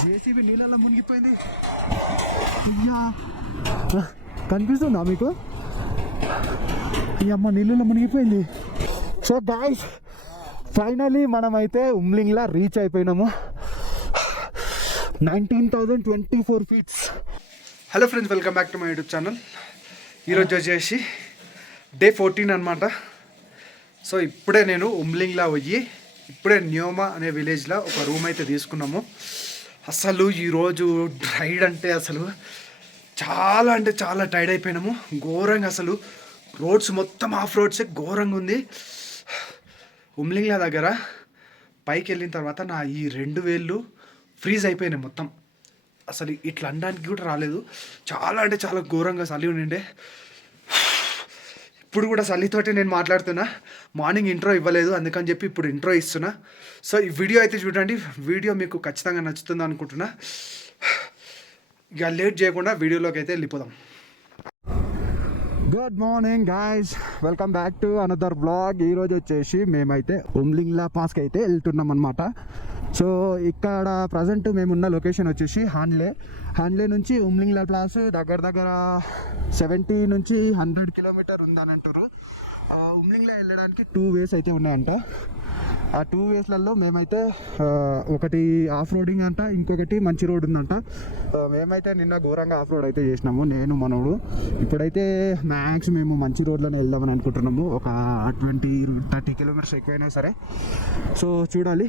JCB నీళ్ళలో మునిగిపోయింది. అయ్యా కనిపిస్తుందా మీకు? ఈ అమ్మ నీళ్ళలో మునిగిపోయింది. సో గాయ్స్ ఫైనలీ మనమైతే ఉమ్లింగ్లా రీచ్ అయిపోయినాము. 19,024 feet. Hello friends, welcome back to my YouTube channel. ఈరోజు వచ్చేసి డే 14 అనమాట. సో ఇప్పుడే నేను ఉమ్లింగ్లా పోయి ఇప్పుడే న్యోమా అనే విలేజ్లో ఒక రూమ్ అయితే తీసుకున్నాము. అసలు ఈరోజు రైడ్ అంటే అసలు చాలా అంటే చాలా టైర్డ్ అయిపోయినాము. ఘోరంగా అసలు రోడ్స్ మొత్తం ఆఫ్ రోడ్సే ఘోరంగా ఉంది. ఉమ్లింగ్లా దగ్గర పైకి వెళ్ళిన తర్వాత నా ఈ 2 వేళ్ళు ఫ్రీజ్ అయిపోయినాయి మొత్తం. అసలు ఇట్లా అనడానికి కూడా రాలేదు. చాలా అంటే చాలా ఘోరంగా చలి ఉండే. ఇప్పుడు కూడా చలితోటి నేను మాట్లాడుతున్నా. మార్నింగ్ ఇంట్రో ఇవ్వలేదు, అందుకని చెప్పి ఇప్పుడు ఇంట్రో ఇస్తున్నా. సో ఈ వీడియో అయితే చూడండి. వీడియో మీకు ఖచ్చితంగా నచ్చుతుంది అనుకుంటున్నా. ఇక లేట్ చేయకుండా వీడియోలోకి అయితే వెళ్ళిపోదాం. Good morning guys, welcome back to another blog. ఈరోజు వచ్చేసి మేమైతే ఉమ్లింగ్లా పాస్కి అయితే వెళ్తున్నాం అనమాట. సో ఇక్కడ ప్రజెంట్ మేమున్న లొకేషన్ వచ్చేసి హాన్లే నుంచి ఉమ్లింగ్లా ప్లాస్ దగ్గర 70 నుంచి 100 కిలోమీటర్ ఉందని అంటారు. ఉమ్లింగ్లా వెళ్ళడానికి 2 ways అయితే ఉన్నాయంట. ఆ 2 waysలలో మేమైతే ఒకటి ఆఫ్ రోడింగ్ అంట, ఇంకొకటి మంచి రోడ్ ఉందంట. మేమైతే నిన్న ఘోరంగా ఆఫ్ రోడ్ అయితే చేసినాము, నేను మనోడు. ఇప్పుడైతే మ్యాక్స్ మేము మంచి రోడ్లోనే వెళ్దామని అనుకుంటున్నాము. ఒక 20-30 కిలోమీటర్స్ ఎక్కువైనా సరే. సో చూడాలి.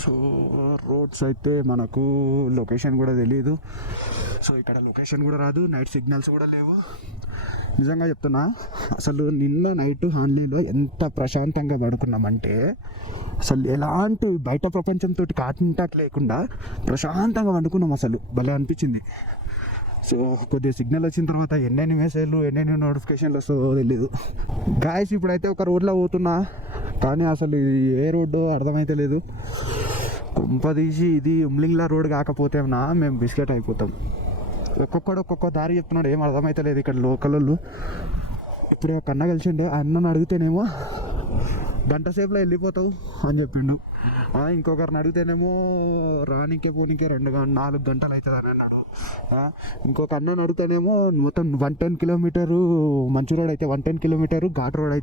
సో రోడ్స్ అయితే మనకు లొకేషన్ కూడా తెలియదు. సో ఇక్కడ లొకేషన్ కూడా రాదు, నైట్ సిగ్నల్స్ కూడా లేవు. నిజంగా చెప్తున్నా, అసలు నిన్న నైట్ హాన్లీలో ఎంత ప్రశాంతంగా పడుకున్నామంటే అసలు ఎలాంటి బయట ప్రపంచంతో కాంటాక్ట్ లేకుండా ప్రశాంతంగా వండుకున్నాం. అసలు భలే అనిపించింది. సో కొద్దిగా సిగ్నల్ వచ్చిన తర్వాత ఎన్నెన్ని మెసేజ్లు ఎన్నెన్ని నోటిఫికేషన్లు వస్తుందో తెలీదు. గాయస్ ఇప్పుడైతే ఒక రోడ్లో పోతున్నా, కానీ అసలు ఏ రోడ్డు అర్థమైతే లేదు. కుంపదీసి ఇది ఉమ్లింగ్లా రోడ్ కాకపోతే మేము బిస్కెట్ అయిపోతాం. ఒక్కొక్కడు ఒక్కొక్క దారి చెప్తున్నాడు, ఏం అర్థమైతే లేదు ఇక్కడ లోకల్ వాళ్ళు. ఇప్పుడు ఒక అన్న కలిసిండే, ఆ అన్నను అడిగితేనేమో గంట సేపులో వెళ్ళిపోతావు అని చెప్పిండు. ఇంకొకరిని అడిగితేనేమో రానికే పోనీకే 4 గంటలు అవుతుంది అని అన్నాడు. ఇంకొక అన్నను అడిగితేనేమో మొత్తం 110 కిలోమీటరు మంచి రోడ్ అయితే 110 కిలోమీటరు, ఘాట్ రోడ్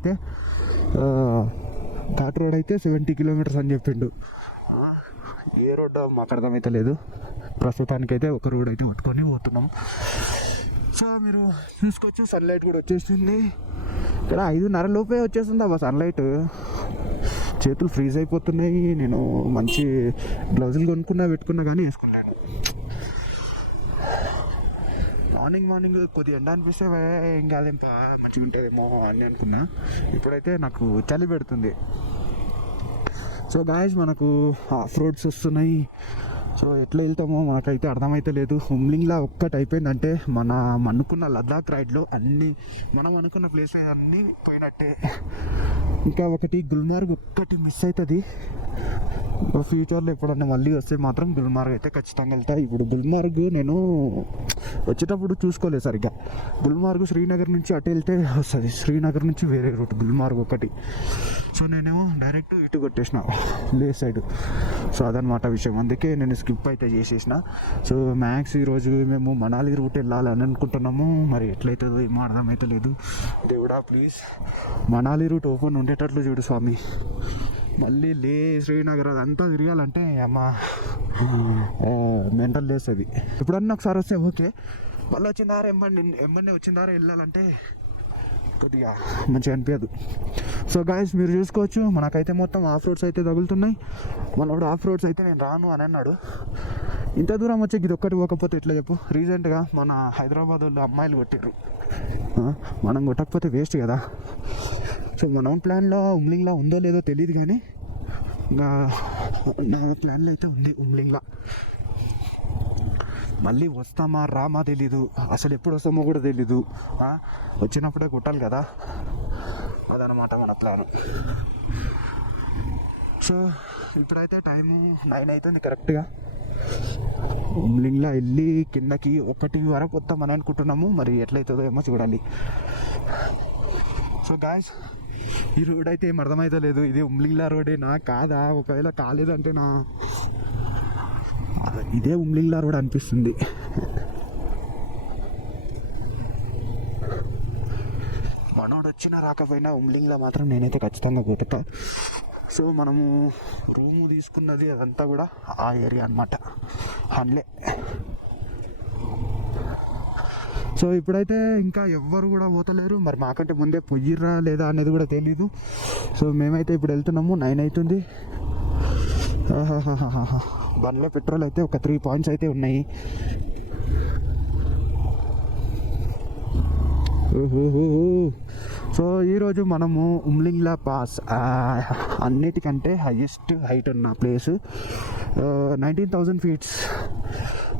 అయితే 70 కిలోమీటర్స్ అని చెప్పిండు. ఏ రోడ్డు మాకు అర్థమైతే లేదు. ప్రస్తుతానికైతే ఒక రోడ్ అయితే పట్టుకొని పోతున్నాం. సో మీరు చూసుకోవచ్చు, సన్లైట్ కూడా వచ్చేసింది. ఇక్కడ 5:30 లోపే వచ్చేస్తుంది అబ్బా సన్లైట్. చేతులు ఫ్రీజ్ అయిపోతున్నాయి. నేను మంచి గ్లౌజులు పెట్టుకున్నా కానీ వేసుకున్నాను. మార్నింగ్ కొద్దిగా ఎండ అనిపిస్తే ఏం కాదేం మంచిగా ఉంటుందేమో అని అనుకున్నా. ఇప్పుడైతే నాకు చలి పెడుతుంది. సో గాయస్ మనకు ఆఫ్ రోడ్స్ వస్తున్నాయి. సో ఎట్లా వెళ్తామో మనకైతే అర్థమైతే లేదు. ఉమ్లింగ్లా ఒక్కటి అయిపోయిందంటే మనం అనుకున్న లద్దాఖ్ రైడ్లో అన్నీ మనం అనుకున్న ప్లేస్ అన్నీ పోయినట్టే. ఇంకా ఒకటి గుల్మార్గ్ ఒక్కటి మిస్ అవుతుంది. ఫ్యూచర్లో ఎప్పుడన్నా మళ్ళీ వస్తే మాత్రం గుల్మార్గ్ అయితే ఖచ్చితంగా వెళ్తా. ఇప్పుడు గుల్మార్గ్ నేను వచ్చేటప్పుడు చూసుకోలేదు సరిగ్గా. గుల్మార్గ్ శ్రీనగర్ నుంచి అటు వెళ్తే వస్తుంది, శ్రీనగర్ నుంచి వేరే రూట్ గుల్మార్గ్ ఒకటి. సో నేనేమో డైరెక్ట్ ఇటు కొట్టేసిన లే సైడ్. సో అదనమాట విషయం, అందుకే నేను స్కిప్ అయితే చేసేసిన. సో మ్యాక్స్ ఈరోజు మేము మనాలి రూట్ వెళ్ళాలని అనుకుంటున్నాము. మరి ఎట్లయితుందో ఏమో అర్థమైతే లేదు. దేవుడా ప్లీజ్ మనాలి రూట్ ఓపెన్ ఉండేటట్లు చూడు స్వామి. మళ్ళీ లే శ్రీనగర్ అదంతా తిరగాలంటే అమ్మ మెంటల్ లేస్తుంది. ఎప్పుడన్నా ఒకసారి వస్తే ఓకే, మళ్ళీ వచ్చిందారా ఎమ్మని వచ్చిందారా వెళ్ళాలంటే కొద్దిగా మంచిగా అనిపించదు. సో గాయస్ మీరు చూసుకోవచ్చు, మనకైతే మొత్తం ఆఫ్ రోడ్స్ అయితే తగులుతున్నాయి. మనోడు ఆఫ్ రోడ్స్ అయితే నేను రాను అని అన్నాడు. ఇంత దూరం వచ్చి ఇది ఒక్కటి పోకపోతే ఎట్లా చెప్పు. రీసెంట్గా మన హైదరాబాద్ వాళ్ళు అమ్మాయిలు కొట్టారు, మనం కొట్టకపోతే వేస్ట్ కదా. సో మన ప్లాన్లో ఉమ్లింగ్లా ఉందో లేదో తెలియదు, కానీ నా ప్లాన్లో అయితే ఉంది ఉమ్లింగ్లా. మళ్ళీ వస్తామా రామా తెలీదు, అసలు ఎప్పుడు వస్తామో కూడా తెలీదు. వచ్చినప్పుడే కొట్టాలి కదా, అదనమాట మన ప్లాను. సో ఇప్పుడైతే టైము 9 అవుతుంది కరెక్ట్గా. ఉమ్లింగ్లా వెళ్ళి కిందకి 1 వరకు వస్తామని అనుకుంటున్నాము. మరి ఎట్లయితుందో ఏమో చూడాలి. సో గాయస్ ఈ రోడ్ అయితే ఏం అర్థమైతే లేదు, ఇది ఉమ్లింగ్లా రోడేనా కాదా, ఒకవేళ కాలేదంటే నా ఇదే ఉమ్లింగ్లా రోడ్ అనిపిస్తుంది. మనోడు వచ్చినా రాకపోయినా ఉమ్లింగ్లా మాత్రం నేనైతే ఖచ్చితంగా కొట్టుతా. సో మనము రూము తీసుకున్నది అదంతా కూడా ఆ ఏరియా అనమాట, హన్లే. సో ఇప్పుడైతే ఇంకా ఎవ్వరు కూడా పోతలేరు, మరి మాకంటే ముందే పొయ్యిర్రా లేదా అనేది కూడా తెలీదు. సో మేమైతే ఇప్పుడు వెళ్తున్నాము, 9 అవుతుంది. బండ్లో పెట్రోల్ అయితే ఒక 3 పాయింట్స్ అయితే ఉన్నాయి. సో ఈరోజు మనము ఉమ్లింగ్లా పాస్, అన్నిటికంటే హైయెస్ట్ హైట్ ఉన్న ప్లేస్, 19,000 ఫీట్స్,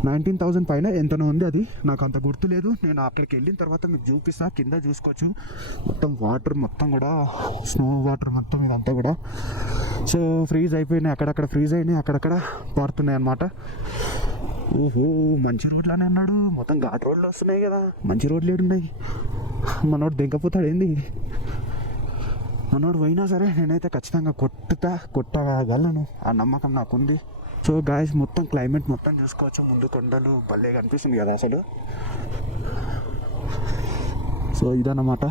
19,000 పైన ఎంతనో ఉంది. అది నాకు అంత గుర్తులేదు, నేను అక్కడికి వెళ్ళిన తర్వాత మీకు చూపిస్తా. కింద చూసుకోవచ్చు మొత్తం వాటర్, మొత్తం కూడా స్నో వాటర్ మొత్తం ఇదంతా కూడా. సో ఫ్రీజ్ అయిపోయినాయి, అక్కడక్కడ ఫ్రీజ్ అయినాయి, అక్కడక్కడ పారుతున్నాయి అన్నమాట. ఓహో మంచి రోడ్లు అని అన్నాడు, మొత్తం ఘాట్ రోడ్లు వస్తున్నాయి కదా, మంచి రోడ్లు ఏడున్నాయి. మనోడు దింకపోతాడు ఏంది, మనోడు పోయినా సరే నేనైతే ఖచ్చితంగా కొట్టగలను, ఆ నమ్మకం నాకుంది. సో గాయస్ మొత్తం క్లైమేట్ మొత్తం చూసుకోవచ్చు, ముందు కొండలు భలే కనిపిస్తుంది కదా అసలు. సో ఇదన్నమాట.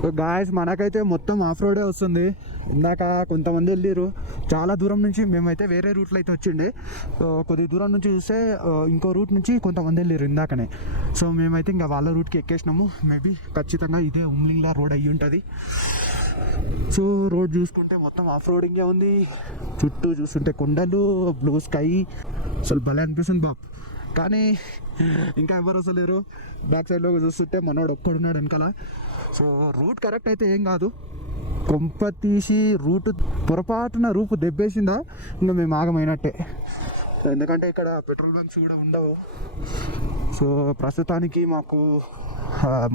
సో గాయస్ మనకైతే మొత్తం ఆఫ్ రోడే వస్తుంది. ఇందాక కొంతమంది వెళ్ళారు చాలా దూరం నుంచి, మేమైతే వేరే రూట్లో అయితే వచ్చిండే. కొద్ది దూరం నుంచి చూస్తే ఇంకో రూట్ నుంచి కొంతమంది వెళ్ళారు ఇందాకనే. సో మేమైతే ఇంకా వాళ్ళ రూట్కి ఎక్కేసినాము. మేబీ ఖచ్చితంగా ఇదే ఉమ్లింగ్లా రోడ్ అయ్యి ఉంటుంది. సో రోడ్ చూసుకుంటే మొత్తం ఆఫ్ రోడింగే ఉంది, చుట్టూ చూస్తుంటే కొండలు, బ్లూ స్కై, అసలు భలే అనిపిస్తుంది బాబు. కానీ ఇంకా ఎవరు అసలు లేరు. బ్యాక్ సైడ్లో చూస్తుంటే మనోడు ఒక్కడున్నాడు వెనకాల. సో రూట్ కరెక్ట్ అయితే ఏం కాదు, కొంప తీసి రూట్ పొరపాటున రూపు దెబ్బేసిందా ఇంకా మేము ఆగమైనట్టే, ఎందుకంటే ఇక్కడ పెట్రోల్ బంక్స్ కూడా ఉండవు. సో ప్రస్తుతానికి మాకు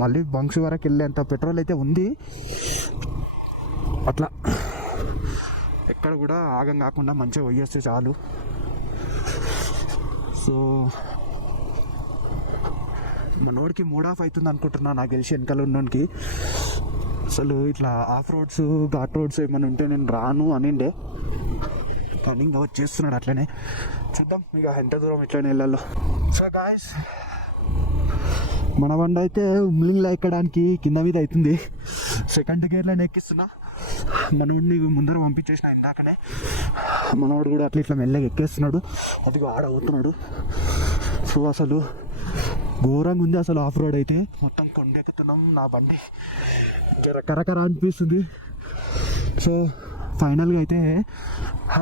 మళ్ళీ బంక్స్ వరకు వెళ్ళేంత పెట్రోల్ అయితే ఉంది. అట్లా ఎక్కడ కూడా ఆగం కాకుండా మంచిగా పోయేస్తే చాలు. సో మనోడికి మూడ్ ఆఫ్ అవుతుంది అనుకుంటున్నా నాకు తెలిసి, వెనకాల ఉన్నోడికి. అసలు ఇట్లా ఆఫ్ రోడ్స్ ఘాట్ రోడ్స్ ఏమైనా ఉంటే నేను రాను అనిండే, కానీ ఇంకా వచ్చేస్తున్నాడు అట్లనే. చూద్దాం ఇక ఎంత దూరం ఇట్లనే వెళ్ళాలో. సో గాయస్ మన బండి అయితే ఉమ్లింగ్లా ఎక్కడానికి కింద మీద అవుతుంది. సెకండ్ గేర్లోనే ఎక్కిస్తున్నా, మనోడిని ముందర పంపించేసిన ఇందాకనే. మనోడు కూడా అట్లా ఇట్లా మెల్లగా ఎక్కేస్తున్నాడు, అదిగో ఆడ అవుతున్నాడు. సో అసలు ఘోరంగా ఉంది అసలు ఆఫ్ రోడ్ అయితే, మొత్తం కొండెక్కుతున్నాం. నా బండి కరకర అనిపిస్తుంది. సో ఫైనల్గా అయితే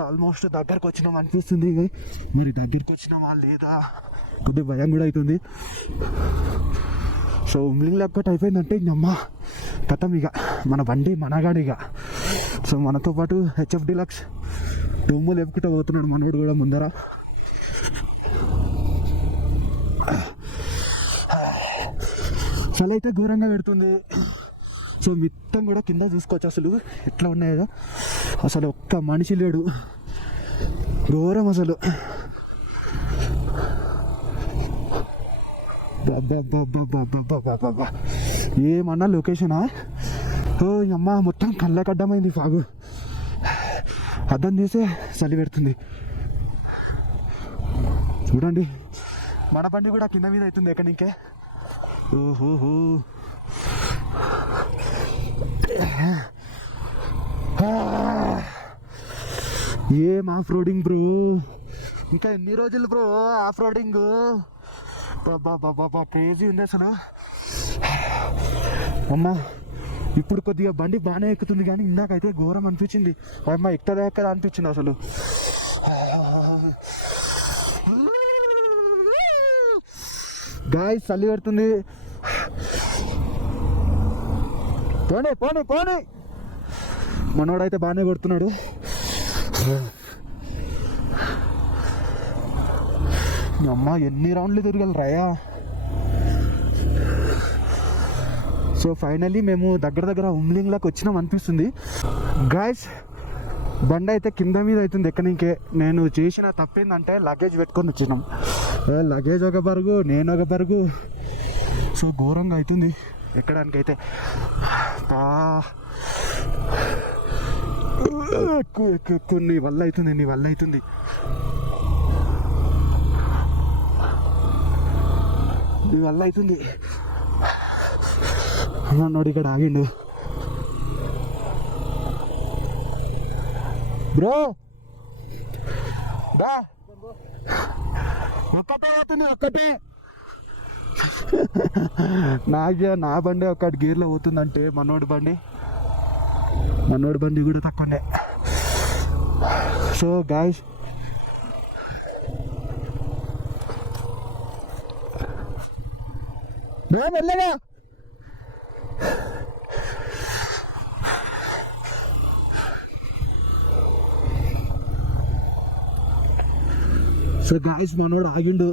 ఆల్మోస్ట్ దగ్గరకు వచ్చినాం అనిపిస్తుంది. మరి దగ్గరికి వచ్చినామా లేదా కొద్దిగా భయం కూడా అవుతుంది. సో ఉమ్లింగ్ ఒక్కటి అయిపోయిందంటే ఇంకమ్మా కథం, ఇక మన బండి మనగాడిగా. సో మనతో పాటు హెచ్ఎఫ్ డీలక్స్ దుమ్ము లేపుకుంటూ పోతున్నాడు మనోడు కూడా ముందర. చలి అయితే ఘోరంగా పెడుతుంది. సో మొత్తం కూడా కింద చూసుకోవచ్చు అసలు ఎట్లా ఉన్నాయో, అసలు ఒక్క మనిషి లేడు, ఘోరం అసలు. ఏమన్నా లొకేషనా, ఓ అమ్మ మొత్తం కళ్ళకి అడ్డమైంది ఫాగు, అద్దం తీసే చలి పెడుతుంది. చూడండి మన బండి కూడా కింద మీద అవుతుంది ఎక్కడి ఇంకే. ఓహోహో ఏం ఆఫ్ రోడింగ్ బ్రో, ఇంకా ఎన్ని రోజులు బ్రో ఆఫ్ రోడింగ్, బాబా క్రేజీ ఉంది అసలు. అమ్మా ఇప్పుడు కొద్దిగా బండి బాగానే ఎక్కుతుంది, కానీ ఇందాకైతే ఘోరం అనిపించింది. అమ్మ ఎక్కదా ఎక్కదా అనిపించింది అసలు. గాయస్ చలి పెడుతుంది, పోనీ పోనీ పోనీ. మనోడైతే బాగానే కొడుతున్నాడు. అమ్మ ఎన్ని రౌండ్లు తిరగలరాయా. సో ఫైనల్లీ మేము దగ్గర ఉమ్లింగ్లోకి వచ్చినాం అనిపిస్తుంది. గాయస్ బండి అయితే కింద మీద అవుతుంది ఎక్కడికే. నేను చేసిన తప్పేందంటే లగేజ్ పెట్టుకొని వచ్చినాం, లగేజ్ ఒక బరుగు నేను ఒక బరుగు. సో ఘోరంగా అవుతుంది ఎక్కడానికైతే. ఎక్కువ ఎక్కువ ఎక్కువ నీ వల్ల అవుతుంది, నీ వల్ల అవుతుంది. నీ వల్ల అవుతుంది. నోడు ఇక్కడ ఆగిండు బ్రో. దా ఒక్కటే అవుతుంది, ఒక్కటే. నా బండి ఒక్కటి గేర్లో పోతుందంటే మనోడి బండి కూడా తక్కువనే. సో గాయ్స్ వెళ్ళగా సో గాయ్స్ మనోడు ఆగిండు.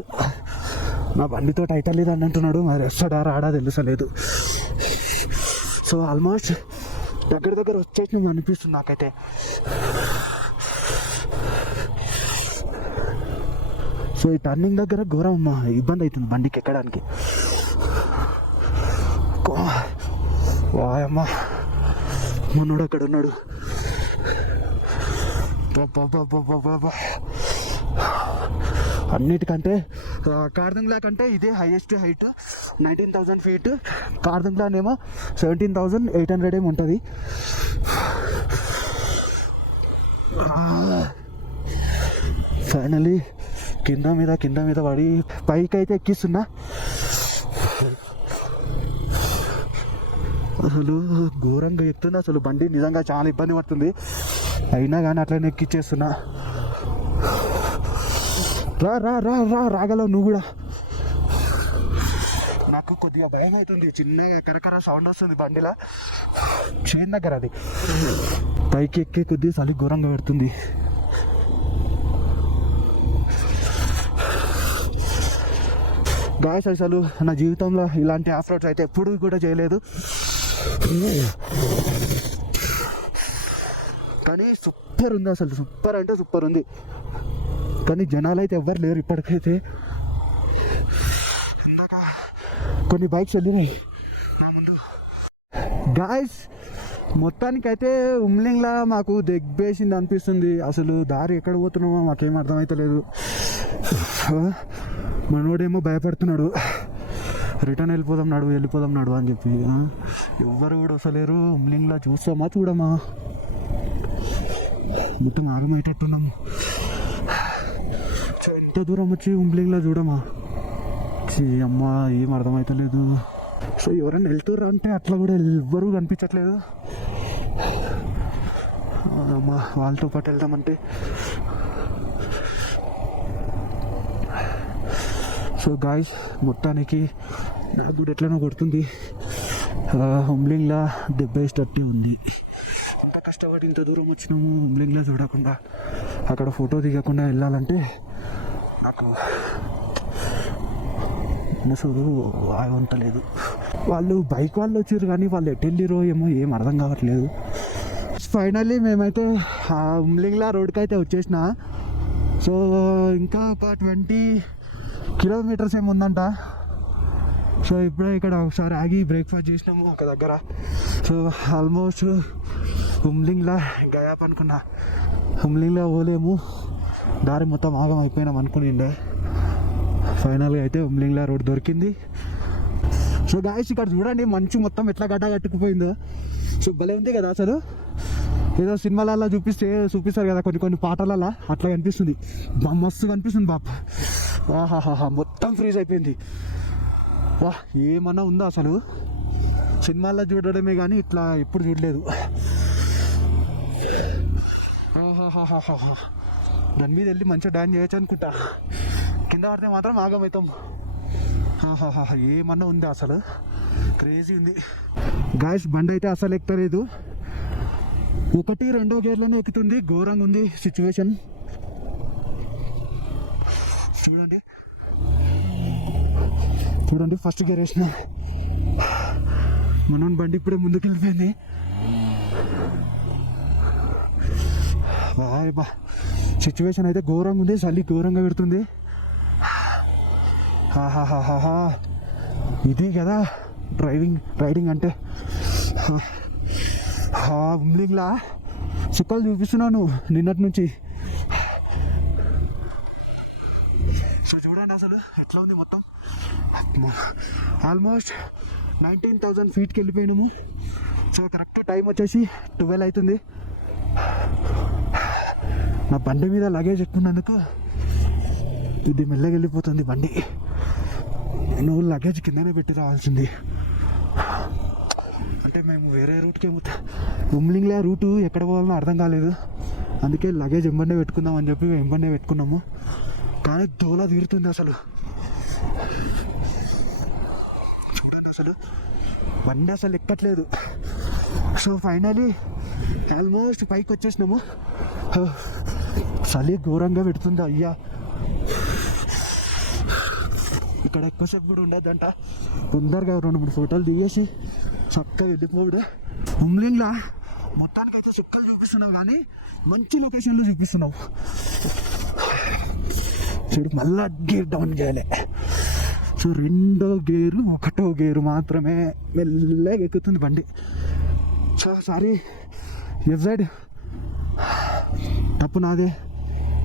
నా బండితో అయితలేదు అని అంటున్నాడు. మరి వస్తాడా రాడా తెలుసలేదు. సో ఆల్మోస్ట్ దగ్గర వచ్చేసినాం అనిపిస్తుంది నాకైతే. సో ఈ టర్నింగ్ దగ్గర ఘోరం ఇబ్బంది అవుతుంది బండికి ఎక్కడానికి. వాయమ్మా మనోడు అక్కడ ఉన్నాడు. అన్నిటికంటే కార్దంగ్లా కంటే ఇదే హైయెస్ట్ హైట్ 19,000 feet. కార్దంగ్లానేమో 17,800 ఏమి ఉంటుంది. ఫైనలీ కింద మీద పడి పైకి అయితే ఎక్కిస్తున్నా. అసలు ఘోరంగా ఎక్కుతుంది. అసలు బండి నిజంగా చాలా ఇబ్బంది పడుతుంది. అయినా కానీ అట్లనే ఎక్కిచ్చేస్తున్నా. రాగలవు నువ్వు కూడా. నాకు కొద్దిగా భయం అవుతుంది. చిన్నగా కరకర సౌండ్ వస్తుంది బండిలా. చైన్ దగ్గర అది పైకి ఎక్కే కొద్దిగా చలి ఘోరంగా పెడుతుంది. గాయస్ అసలు నా జీవితంలో ఇలాంటి ఆఫ్ రోడ్స్ అయితే ఎప్పుడు కూడా చేయలేదు. కానీ సూపర్ ఉంది, అసలు సూపర్ అంటే సూపర్ ఉంది. కానీ జనాలు అయితే ఎవ్వరు లేరు ఇప్పటికైతే. ఇందాక కొన్ని బైక్స్ వెళ్ళినాయి నా ముందు. గాయస్ మొత్తానికైతే ఉమ్లింగ్లా మాకు దెబ్బేసింది అనిపిస్తుంది. అసలు దారి ఎక్కడ పోతున్నామో మాకేం అర్థమవుతలేదు. మనోడేమో భయపడుతున్నాడు, రిటర్న్ వెళ్ళిపోదాం నాడు అని చెప్పి. ఎవ్వరు కూడా వస్తలేరు. ఉమ్లింగ్లా చూడమా మొత్తం ఆగమయ్యేటట్టున్నాము. ఎంత దూరం వచ్చి ఉమ్లింగ్లా చూడమా. అమ్మా ఏం అర్థమవుతలేదు. సో ఎవరైనా వెళ్తుర్రా అంటే అట్లా కూడా ఎవ్వరూ కనిపించట్లేదు. అమ్మా వాళ్ళతో పాటు వెళ్దామంటే. సో గాయ్స్ మొత్తానికి నాకు కూడా ఎట్లనో కొడుతుంది. హుమ్లింగ్లా దెబ్బేసేటట్టే ఉంది. కష్టపడి ఇంత దూరం వచ్చినాము హుమ్లింగ్లా చూడకుండా, అక్కడ ఫోటో దిగకుండా వెళ్ళాలంటే నాకు అసలు వంటలేదు. వాళ్ళు బైక్ వాళ్ళు వచ్చారు కానీ వాళ్ళు ఎటు వెళ్ళిరో ఏమో ఏం అర్థం కావట్లేదు. ఫైనల్లీ మేమైతే హుమ్లింగ్లా రోడ్కి అయితే వచ్చేసిన. సో ఇంకా ఒక 20 kilometers ఏముందంట. సో ఇప్పుడే ఇక్కడ ఒకసారి ఆగి బ్రేక్ఫాస్ట్ చేసినాము ఒక దగ్గర. సో ఆల్మోస్ట్ హుమ్లింగ్లా గయాప్ అనుకున్నా. హుమ్లింగ్లా పోలేము, దారి మొత్తం ఆగం అయిపోయినాం అనుకునిండే. ఫైనల్గా అయితే హుమ్లింగ్లా రోడ్ దొరికింది. సో గాయస్ ఇక్కడ చూడండి మంచు మొత్తం ఎట్లా గడ్డ కట్టుకుపోయిందో. సో భలే ఉంది కదా. అసలు ఏదో సినిమాలలో చూపిస్తారు కదా కొన్ని పాటలలో, అట్లా కనిపిస్తుంది. మస్తు కనిపిస్తుంది బాప్. ఆహాహా మొత్తం ఫ్రీజ్ అయిపోయింది. వా ఏమన్నా ఉందా అసలు. సినిమాల్లో చూడడమే కానీ ఇట్లా ఎప్పుడు చూడలేదు. ఆహాహాహా దాని మీద వెళ్ళి మంచిగా డాన్స్ చేయొచ్చు అనుకుంటా. కింద పడితే మాత్రం ఆగమవుతాం. ఆహాహా ఏమన్నా ఉందా అసలు. క్రేజీ ఉంది గాయస్. బండి అయితే అసలు ఎక్కుతలేదు. 1, 2 గేర్లోనే ఎక్కుతుంది. ఘోరంగా ఉంది సిచ్యువేషన్. చూడండి ఫస్ట్ గేర్ వేసిన మనం బండి ఇప్పుడే ముందుకు వెళ్ళిపోయింది. బా సిచ్యువేషన్ అయితే ఘోరంగా ఉంది. చలి ఘోరంగా పెడుతుంది. హాహాహాహా ఇది కదా రైడింగ్ అంటే. హుమ్లింగ్లా చుక్కలు చూపిస్తున్నాను నిన్నటి నుంచి. సో చూడండి అసలు ఎట్లా ఉంది మొత్తం. ఆల్మోస్ట్ 19,000 ఫీట్కి వెళ్ళిపోయినాము. సో కరెక్ట్ టైం వచ్చేసి 12 అవుతుంది. నా బండి మీద లగేజ్ ఎక్కున్నందుకు ఇది మెల్లగా వెళ్ళిపోతుంది బండి. నువ్వు లగేజ్ కిందనే పెట్టి రావాల్సింది. అంటే మేము వేరే రూట్కి ఉమ్లింగ్లా రూటు ఎక్కడ పోవాలనో అర్థం కాలేదు. అందుకే లగేజ్ వెంబడే పెట్టుకుందాం అని చెప్పి వెంబడే పెట్టుకున్నాము. కానీ దోల తీరుతుంది అసలు. చూడండి అసలు బండి అసలు ఎక్కట్లేదు. సో ఫైనలీ ఆల్మోస్ట్ పైకి వచ్చేసినాము. చలి ఘోరంగా పెడుతుంది అయ్యా. ఇక్కడ ఎక్కువసేపు కూడా ఉండద్దంట. తొందరగా 2-3 ఫోటోలు దిగేసి చక్కగా వెళ్ళిపోవడు. ఉమ్లింగ్లా మొత్తానికి అయితే చుక్కలు చూపిస్తున్నావు కానీ మంచి లొకేషన్లో చూపిస్తున్నావు. చూడు మళ్ళా గేర్ డౌన్ చేయాలి. సో 2వ గేరు 1వ గేరు మాత్రమే మెల్లగా ఎక్కుతుంది బండి. సో సారీ లెఫ్ట్ సైడ్ తప్పు నాదే.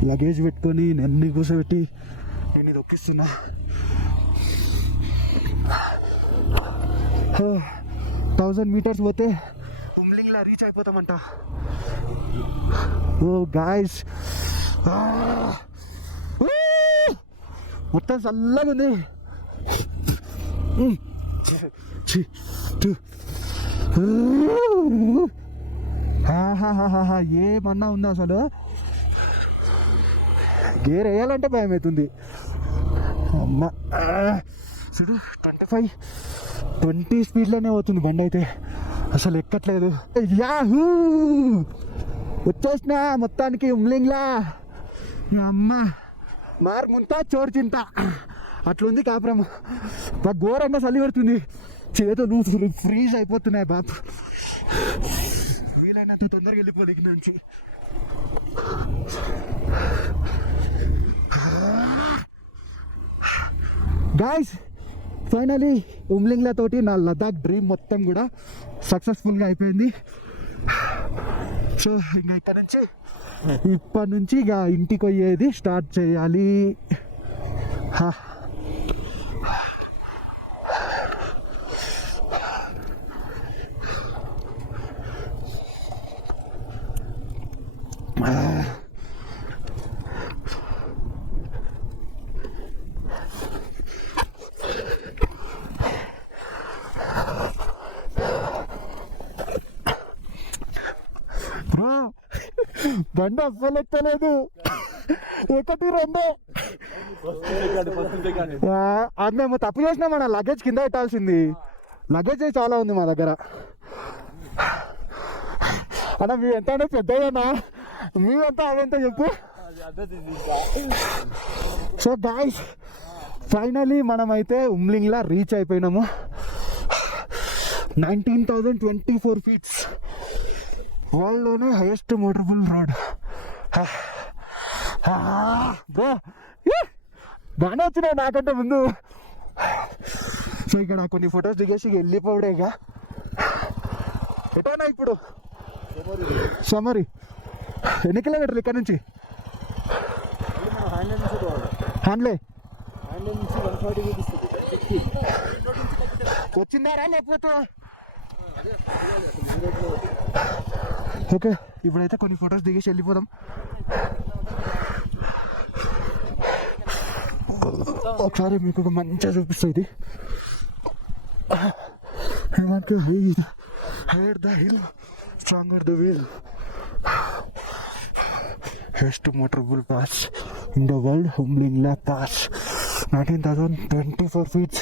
లగేజ్ పెట్టుకొని నన్ను కూర్చోబెట్టి నేను ఇది ఒక్కిస్తున్నా. 1000 మీటర్స్ పోతే ఉమ్లింగ్లా రీచ్ అయిపోతామంట. ఓ గాయ్స్ మొత్తం చల్లగా ఉంది. ఏమన్నా ఉందా అసలు. గేర్ వేయాలంటే భయం అవుతుంది. అమ్మ 20 స్పీడ్లోనే పోతుంది బండి అయితే. అసలు ఎక్కట్లేదు. యాహూ వచ్చేసిన మొత్తానికి ఉమ్లింగ్లా. అమ్మ మార్ ముంతా చోరు చింత అట్లుంది కాపురం. బాగా ఘోరంగా చలి పెడుతుంది. చేతులు ఫ్రీజ్ అయిపోతున్నాయి బాబు. వీలైనంత తొందరగా వెళ్ళిపోయి ఇక్కడ నుంచి. గాయ్స్ ఫైనలీ ఉమ్లింగ్లా తోటి నా లదాఖ్ డ్రీమ్ మొత్తం కూడా సక్సెస్ఫుల్గా అయిపోయింది. సో ఇంకా ఇప్పటి నుంచి ఇక ఇంటికి పోయేది స్టార్ట్ చేయాలి. బండి అస్సలు ఎక్కలేదు. 1-2 అది మేము తప్పు చేసినాం. మన లగేజ్ కింద పెట్టాల్సింది. లగేజ్ చాలా ఉంది మా దగ్గర. అన్న మీ ఎంత అంటే పెద్దయ్యనా మీ ఎంత అదంతా చెప్పు. సో గాయ్స్ ఫైనలీ మనమైతే ఉమ్లింగ్లా రీచ్ అయిపోయినాము. 19,024 ఫీట్స్ వరల్డ్లోనే హైయెస్ట్ మోటరబుల్ రోడ్. బ్రో బాగానే వచ్చినాయి నాకంటే ముందు. సో ఇక్కడ కొన్ని ఫొటోస్ దిగేసి వెళ్ళిపోవడేగా. ఎటైనా ఇప్పుడు సమరి ఎన్ని కిలోమీటర్లు ఇక్కడ నుంచి? హ్యాండ్లే వచ్చిందారా లేకపోతే? ఓకే ఇప్పుడైతే కొన్ని ఫొటోస్ దిగేసి వెళ్ళిపోదాం. ఒకసారి మీకు ఒక మంచిగా చూపిస్తుంది. Higher the hill stronger the will. Highest motorable pass in the world, Umlingla Pass, 19,024 feet.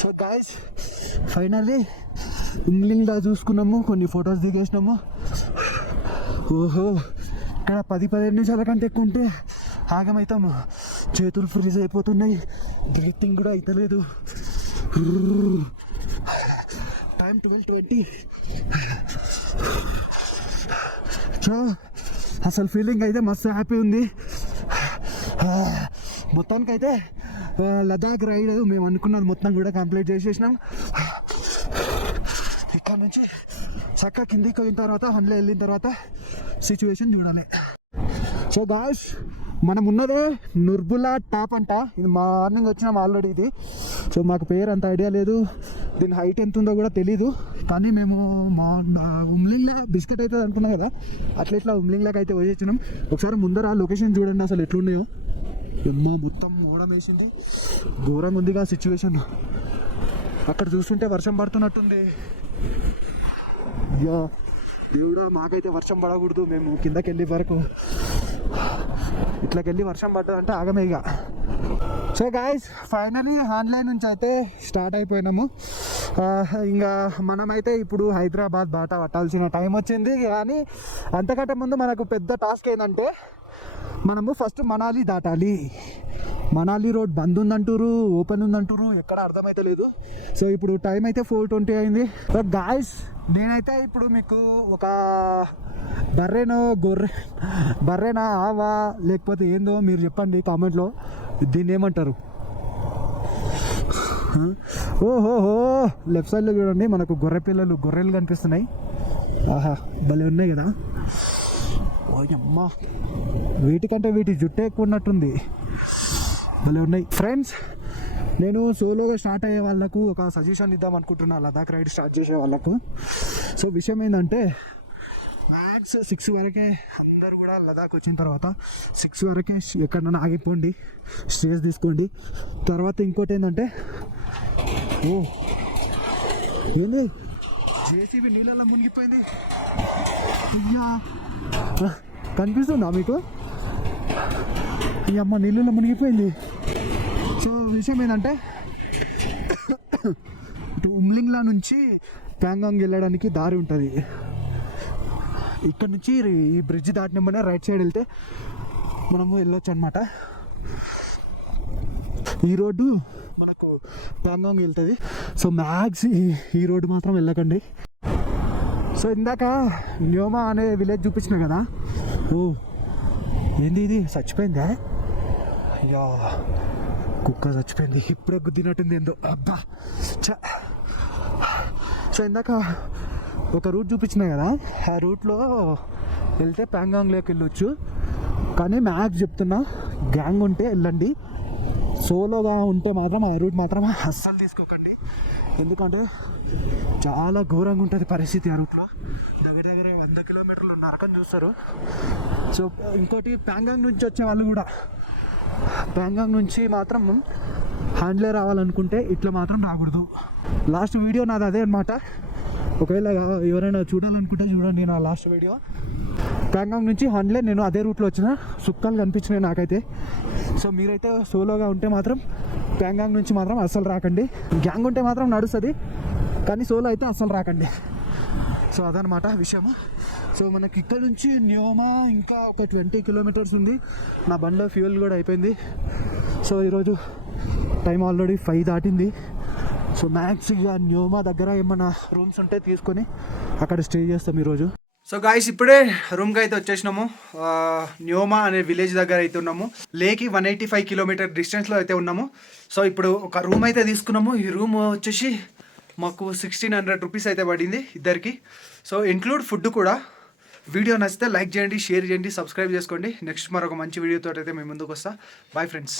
So guys, finally Umlingla చూసుకున్నాము, కొన్ని ఫొటోస్ దిగేసినాము. ఓహో ఇక్కడ 10-15 నిమిషాల కంటే ఎక్కువ ఉంటే ఆగమవుతాము. చేతులు ఫ్రీజ్ అయిపోతున్నాయి, బ్రీతింగ్ కూడా అవుతలేదు. టైం 12:20. సో అసలు ఫీలింగ్ అయితే మస్తు హ్యాపీ ఉంది. మొత్తానికైతే లదాఖ్ రైడ్ మేము అనుకున్నది మొత్తం కూడా కంప్లీట్ చేసేసినాం. ఇక్కడ నుంచి చక్క కిందికి పోయిన తర్వాత హన్లో వెళ్ళిన తర్వాత సిచ్యువేషన్ చూడాలి. సో గాయ్స్ మనం ఉన్నదే నుర్బులా టాప్ అంట. ఇది మార్నింగ్ వచ్చినాం ఆల్రెడీ. ఇది సో మాకు పేరు అంత ఐడియా లేదు, దీని హైట్ ఎంత ఉందో కూడా తెలీదు. కానీ మేము ఉమ్లింగ్లా బిస్కెట్ అవుతుంది అనుకున్నాం కదా, అట్లా ఇట్లా ఉమ్లింగ్లాకి అయితే వచ్చినాం. ఒకసారి ముందర లొకేషన్ చూడండి అసలు ఎట్లున్నాయో. ఎమ్మా మొత్తం ఓడం వేసింది, ఘోరంగా ఉందిగా సిచ్యువేషన్. అక్కడ చూస్తుంటే వర్షం పడుతున్నట్టుంది. అయ్యా దేవుడా, మాకైతే వర్షం పడకూడదు, మేము కిందకి వెళ్ళే వరకు. ఇట్లకెళ్ళి వర్షం పడ్డదంటే ఆగమే ఇక. సో గాయస్ ఫైనలీ ఆన్లైన్ నుంచి అయితే స్టార్ట్ అయిపోయినాము. ఇంకా మనమైతే ఇప్పుడు హైదరాబాద్ బాట పట్టాల్సిన టైం వచ్చింది. కానీ అంతకంటే ముందు మనకు పెద్ద టాస్క్ ఏంటంటే మనము ఫస్ట్ మనాలి దాటాలి. మనాలి రోడ్ బంద్ ఉందంటారు, ఓపెన్ ఉందంటారు, ఎక్కడ అర్థమైతే లేదు. సో ఇప్పుడు టైం అయితే 4:20 అయింది. సో గాయస్ నేనైతే ఇప్పుడు మీకు ఒక బర్రెనా ఆవా లేకపోతే ఏందో మీరు చెప్పండి కామెంట్లో, దీన్ని ఏమంటారు? ఓహోహో లెఫ్ట్ సైడ్లో చూడండి మనకు గొర్రెలు కనిపిస్తున్నాయి. ఆహా భలే ఉన్నాయి కదా. ఓయమ్మా వీటికంటే వీటి జుట్టే ఎక్కువ ఉన్నట్టుంది, భలే ఉన్నాయి. ఫ్రెండ్స్ నేను సోలోగా స్టార్ట్ అయ్యే వాళ్ళకు ఒక సజెషన్ ఇద్దాం అనుకుంటున్నా, లదాఖ్ రైడ్ స్టార్ట్ చేసే వాళ్ళకు. సో విషయం ఏంటంటే మ్యాక్స్ 6 వరకే అందరూ కూడా లదాఖ్ వచ్చిన తర్వాత 6 వరకే ఎక్కడన్నా ఆగిపోండి, స్టేజ్ తీసుకోండి. తర్వాత ఇంకోటి ఏంటంటే ఏంది జేసీబీ నీళ్ళలో మునిగిపోయింది. కనిపిస్తుందా మీకు? ఈ అమ్మ నీళ్ళలో మునిగిపోయింది. సో విషయం ఏంటంటే ఇటు ఉమ్లింగ్లా నుంచి ప్యాంగాంగ్ వెళ్ళడానికి దారి ఉంటుంది. ఇక్కడ నుంచి ఈ బ్రిడ్జ్ దాటినమ్మనే రైట్ సైడ్ వెళ్తే మనము వెళ్ళొచ్చు అనమాట. ఈ రోడ్డు మనకు ప్యాంగాంగ్ వెళ్తుంది. సో మ్యాక్స్ ఈ రోడ్డు మాత్రం వెళ్ళకండి. సో ఇందాక న్యోమా అనే విలేజ్ చూపించిన కదా, ఏంది ఇది చచ్చిపోయిందా? అయ్యా కుక్క చచ్చిపోయింది, ఇప్పుడే గుద్దినట్టుంది ఏందో. అబ్బా సో ఇందాక ఒక రూట్ చూపించిన కదా, ఆ రూట్లో వెళ్తే ప్యాంగాంగ్లోకి వెళ్ళొచ్చు. కానీ మ్యాక్స్ చెప్తున్నా, గ్యాంగ్ ఉంటే వెళ్ళండి, సోలోగా ఉంటే మాత్రం ఆ రూట్ మాత్రం అస్సలు తీసుకోకండి. ఎందుకంటే చాలా ఘోరంగా ఉంటుంది పరిస్థితి ఆ రూట్లో. దగ్గర 100 కిలోమీటర్లు నరకం చూస్తారు. సో ఇంకోటి ప్యాంగాంగ్ నుంచి వచ్చే వాళ్ళు కూడా ప్యాంగాంగ్ నుంచి మాత్రం హ్యాండ్లే రావాలనుకుంటే ఇట్లా మాత్రం రాకూడదు. లాస్ట్ వీడియో నాది అదే అనమాట. ఒకవేళ ఎవరైనా చూడాలనుకుంటే చూడండి నా లాస్ట్ వీడియో. ప్యాంగాంగ్ నుంచి హ్యాండ్లే నేను అదే రూట్లో వచ్చిన, సుక్కలు కనిపించినాయి నాకైతే. సో మీరైతే సోలోగా ఉంటే మాత్రం ప్యాంగాంగ్ నుంచి మాత్రం అస్సలు రాకండి. గ్యాంగ్ ఉంటే మాత్రం నడుస్తుంది, కానీ సోలో అయితే అస్సలు రాకండి. సో అదనమాట విషయము. సో మనకి ఇక్కడ నుంచి న్యోమా ఇంకా ఒక 20 కిలోమీటర్స్ ఉంది. నా బండిలో ఫ్యూయల్ కూడా అయిపోయింది. సో ఈరోజు టైం ఆల్రెడీ 5 దాటింది. సో మ్యాక్స్ ఇక న్యోమా దగ్గర ఏమన్నా రూమ్స్ ఉంటే తీసుకొని అక్కడ స్టే చేస్తాం ఈరోజు. సో గాయస్ ఇప్పుడే రూమ్కి అయితే వచ్చేసినాము. న్యోమా అనే విలేజ్ దగ్గర అయితే ఉన్నాము. లేకి 185 కిలోమీటర్ డిస్టెన్స్లో అయితే ఉన్నాము. సో ఇప్పుడు ఒక రూమ్ అయితే తీసుకున్నాము. ఈ రూమ్ వచ్చేసి మాకు 1600 రూపీస్ అయితే పడింది ఇద్దరికి. సో ఇంక్లూడ్ ఫుడ్ కూడా. వీడియో నచ్చితే లైక్ చేయండి, షేర్ చేయండి, సబ్స్క్రైబ్ చేసుకోండి. నెక్స్ట్ మరొక మంచి వీడియోతో అయితే మేము ముందుకు వస్తా. Bye friends.